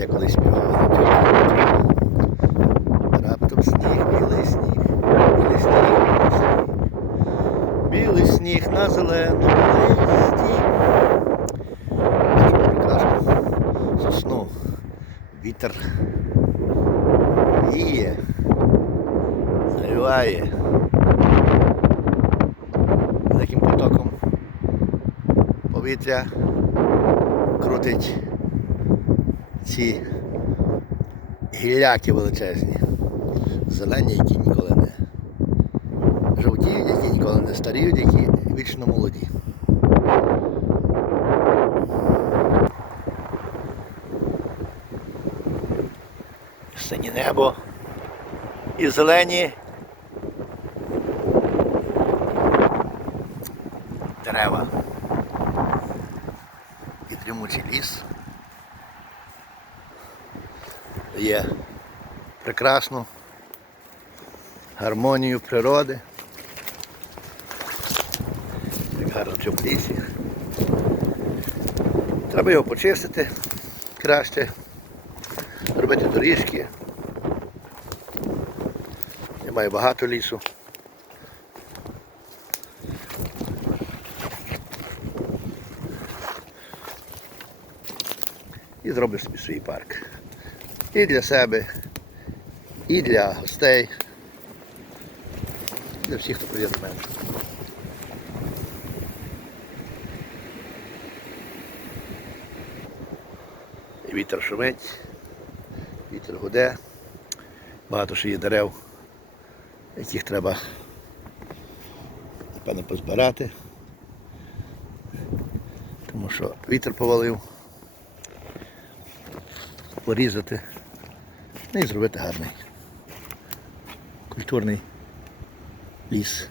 я колись співав. Раптом сніг, білий сніг, білий сніг, білий сніг. Білий сніг на зеленому листі. Що прекрасно. Заснув. Вітер віє, заливає. Таким потоком повітря крутить ці гілляки величезні. Зелені, які ніколи не жовтіють, які ніколи не старіють, які вічно молоді. Синє небо і зелені дерева. І дрімучий ліс. Є прекрасну гармонію природи. Як гарно в цьому лісі. Треба його почистити краще, робити доріжки. Маю багато лісу. І зроблю собі свій парк. І для себе, і для гостей, для всіх, хто прийде до мене. Вітер шумить, вітер гуде, багато ще є дерев, яких треба напевно позбирати, тому що вітер повалив, порізати і зробити гарний культурний ліс.